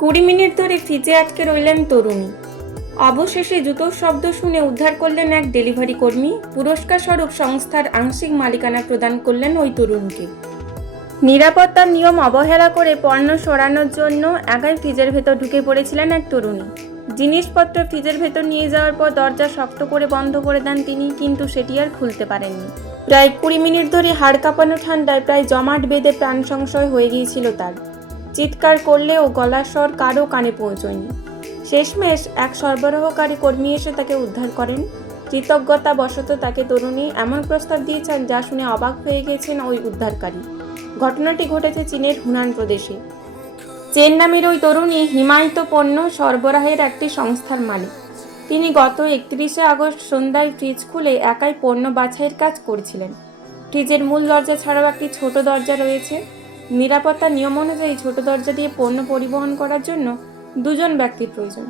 20 minute ধরে ফ্রিজে আটকে রইলেন তরুণী। অবশেষে জুতোর শব্দ শুনে উদ্ধার করলেন এক ডেলিভারি কর্মী। পুরস্কার স্বরূপ সংস্থার আংশিক মালিকানা প্রদান করলেন ওই তরুণকে। নিরাপত্তার নিয়ম অবহেলা করে পণ্য সরানোর জন্য একাই ফ্রিজের ভেতর ঢুকে পড়েছিলেন এক তরুণী। জিনিসপত্র ফ্রিজের ভেতর নিয়ে যাওয়ার পর দরজা শক্ত করে বন্ধ করে দেন তিনি, কিন্তু সেটি আর খুলতে পারেননি। প্রায় 20 মিনিট ধরে হাড় কাঁপানো ঠান্ডায় প্রায় জমাট বেঁধে প্রাণ সংশয় হয়ে গিয়েছিল তার। চিৎকার করলেও গলার স্বর কারও কানে পৌঁছয়নি। শেষমেশ এক সরবরাহকারী কর্মী এসে তাকে উদ্ধার করেন। কৃতজ্ঞতাবশত তাকে তরুণী এমন প্রস্তাব দিয়েছেন যা শুনে অবাক হয়ে গেছেন ওই উদ্ধারকারী। ঘটনাটি ঘটেছে চীনের হুনান প্রদেশে। চেন নামের ওই তরুণী হিমায়িত পণ্য সরবরাহের একটি সংস্থার মালিক। তিনি গত 31শে আগস্ট সন্ধ্যায় ফ্রিজ খুলে একাই পণ্য বাছাইয়ের কাজ করছিলেন। ফ্রিজের মূল দরজা ছাড়াও একটি ছোট দরজা রয়েছে। নিরাপত্তার নিয়ম অনুযায়ী ছোট দরজা দিয়ে পণ্য পরিবহন করার জন্য 2 জন ব্যক্তির প্রয়োজন।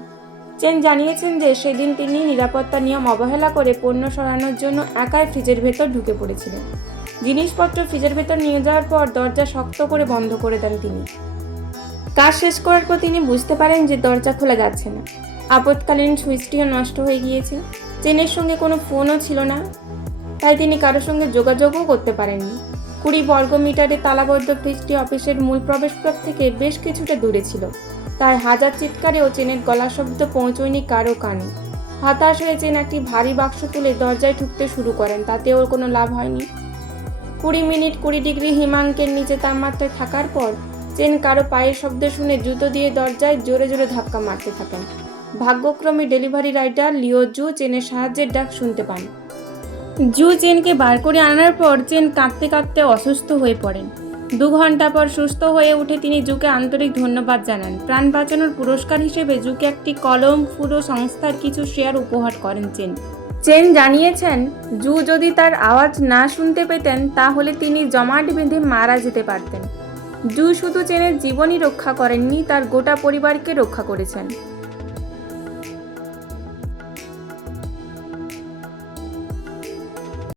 চেন জানিয়েছেন যে সেদিন তিনি নিরাপত্তার নিয়ম অবহেলা করে পণ্য সরানোর জন্য একাই ফ্রিজের ভেতর ঢুকে পড়েছিলেন। জিনিসপত্র ফ্রিজের ভেতর নিয়ে যাওয়ার পর দরজা শক্ত করে বন্ধ করে দেন তিনি। কাজ শেষ করার পর তিনি বুঝতে পারেন যে দরজা খোলা যাচ্ছে না। আপৎকালীন সুইচটিও নষ্ট হয়ে গিয়েছে। চেনের সঙ্গে কোনো ফোনও ছিল না, তাই তিনি কারোর সঙ্গে যোগাযোগও করতে পারেননি। 20 বর্গমিটারে তালাবদ্ধ ফ্রিজটি অফিসের মূল প্রবেশপথ থেকে বেশ কিছুটা দূরে ছিল, তাই হাজার চিৎকারেও চেনের গলা শব্দ পৌঁছয়নি কারো কানে। হতাশ হয়ে চেন একটি ভারী বাক্স তুলে দরজায় ঠুকতে শুরু করেন, তাতে ওর কোনো লাভ হয়নি। 20 মিনিট 20 ডিগ্রি হিমাঙ্কের নিচে তাপমাত্রায় থাকার পর চেন কারো পায়ের শব্দ শুনে জুতো দিয়ে দরজায় জোরে জোরে ধাক্কা মারতে থাকেন। ভাগ্যক্রমে ডেলিভারি রাইডার লিও জু চেনের সাহায্যের ডাক শুনতে পান। জু চেনকে বার করে আনার পর চেন কাঁদতে কাঁদতে অসুস্থ হয়ে পড়েন। 2 ঘন্টা পর সুস্থ হয়ে উঠে তিনি জুকে আন্তরিক ধন্যবাদ জানান। প্রাণ বাঁচানোর পুরস্কার হিসেবে জুকে একটি কলম, পুরো সংস্থার কিছু শেয়ার উপহার করেন চেন। চেন জানিয়েছেন, জু যদি তার আওয়াজ না শুনতে পেতেন তাহলে তিনি জমাট বেঁধে মারা যেতে পারতেন। জু শুধু চেনের জীবনই রক্ষা করেননি, তার গোটা পরিবারকে রক্ষা করেছেন।